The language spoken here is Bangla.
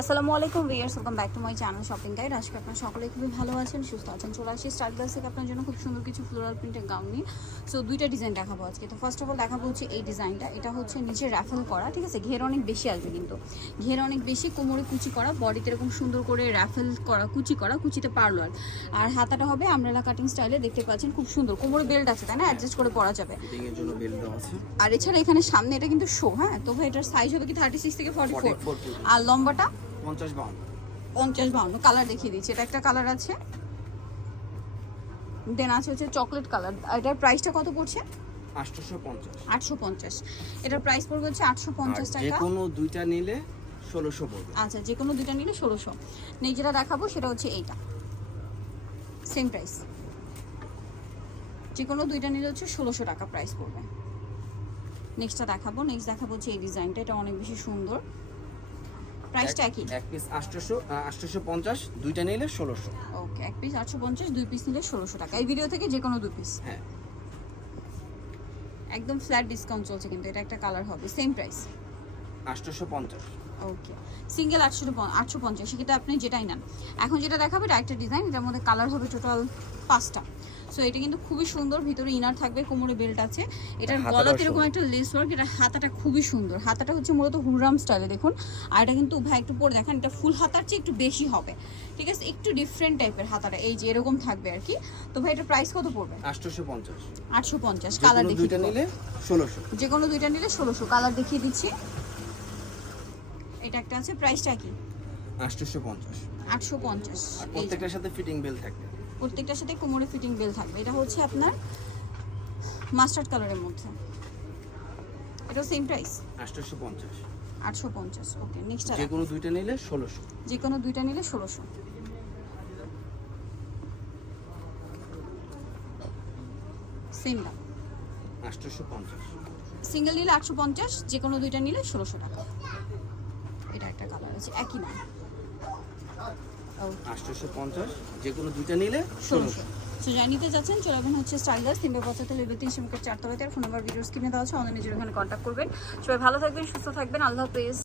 আসসালামু আলাইকুম viewers welcome back to my channel shopping guide আজকে আপনারা সকলে খুবই ভালো আছেন সুস্থ আছেন চলে আসি স্টার গ্লাস থেকে আপনার জন্য খুব সুন্দর কিছু ফ্লোরাল প্রিন্টের গাউন নিয়ে। সো দুইটা ডিজাইন দেখাবো আজকে। তো ফার্স্ট অফ অল দেখাবো হচ্ছে এই ডিজাইনটা এটা হচ্ছে নিচে র্যাফেল করা ঠিক আছে? ঘের অনেক বেশি আসবে কিন্তু। ঘের অনেক বেশি কোমরে কুচি করা বডিতে এরকম সুন্দর করে র্যাফেল করা কুচি করা কুচিতে পারল আর আর হাতাটা হবে আমরেলা কাটিং স্টাইলে দেখতে পাচ্ছেন খুব সুন্দর। কোমরে বেল্ট আছে তাই না? অ্যাডজাস্ট করে পরা যাবে। আর এছাড়া এখানে সামনে এটা কিন্তু শো হ্যাঁ? তবে এটার সাইজ হবে কি থার্টি সিক্স থেকে ফর্টি ফোর 44 আর লম্বাটা 50 বাউন্ড পঞ্চাশ বাউন্ন কালার দেখিয়ে দিচ্ছি। এটা একটা কালার আছে। দেন আছে হচ্ছে চকলেট কালার এটার প্রাইসটা কত পড়ছে? 850 আটশো পঞ্চাশ। এটার প্রাইস পড়বে হচ্ছে আটশো পঞ্চাশ যে টাকা। কোনো দুইটা নিলে 1600 পড়বে। আচ্ছা যে কোনো দুইটা নিলে ষোলোশো। নেই যেটা দেখাবো সেটা হচ্ছে এইটা। সেম প্রাইস যে কোনো দুইটা নিলে হচ্ছে ষোলোশো টাকা প্রাইস পড়বে। নেক্সটটা দেখাবো। নেক্সট দেখাবো হচ্ছে এই ডিজাইনটা এটা অনেক বেশি সুন্দর। প্রাইসটা একই? এক পিস 800 850 দুইটা নিলে 1600 ওকে এক পিস আটশো পঞ্চাশ দুই পিস নিলে ষোলোশো টাকা। এই ভিডিও থেকে যে কোনো দুই পিস হ্যাঁ। একদম ফ্ল্যাট ডিসকাউন্ট চলছে কিন্তু এটা একটা কালার হবে সেম প্রাইস 850 ওকে সিঙ্গেল আটশো আটশো পঞ্চাশ সেক্ষেত্রে আপনি যেটাই নেন। এখন যেটা দেখাবে এটা একটা ডিজাইন এটার মধ্যে কালার হবে টোটাল পাঁচটা। সো এটা কিন্তু খুবই সুন্দর ভিতরে ইনার থাকবে কোমরে বেল্ট আছে। এটার গলাতে এরকম একটা লেস ওয়ার্ক এটা হাতাটা খুবই সুন্দর। হাতাটা হচ্ছে মূলত হুররাম স্টাইলে দেখুন। আর এটা কিন্তু ভাই একটু পরে দেখেন এটা ফুল হাতার চেয়ে একটু বেশি হবে। ঠিক আছে? একটু ডিফারেন্ট টাইপের হাতাটা এই যে এরকম থাকবে আর কি। তো ভাই এটার প্রাইস কত পড়বে? 850 আটশো পঞ্চাশ যে কালার কোনো দেখিয়ে দুইটা নিলে 1600 যে কোনো দুইটা নিলে ষোলোশো কালার দেখিয়ে দিচ্ছি। এটা একটা আছে প্রাইসটা কি? 850 আটশো পঞ্চাশ আর প্রত্যেকটার সাথে ফিটিং বেল্ট থাকবে। প্রত্যেকটার সাথে কোমরে ফিটিং বেল থাকবে। এটা হচ্ছে আপনার মাস্টার্ড কালারের মধ্যে। এটা সেম প্রাইস 850 আটশো পঞ্চাশ ওকে নেক্সট যে কোনো দুইটা নিলে 1600 যে কোনো দুইটা নিলে ষোলোশো। সেম দাম। 850 সিঙ্গেল নিলে আটশো পঞ্চাশ যে কোনো দুইটা নিলে ষোলোশো টাকা। এটা একটা কালার আছে একই নাম। ওকে 850 যে কোনো দুইটা নিলে ষোলোশো। সো নিতে যাচ্ছেন হচ্ছে তিনবে তিনশো শিমকের চারতলাতে আর ফোন নাম্বার দেওয়া আছে অনলাইনে ওখানে কন্ট্যাক্ট করবেন। সবাই ভালো থাকবেন সুস্থ থাকবেন আল্লাহ হাফেজ।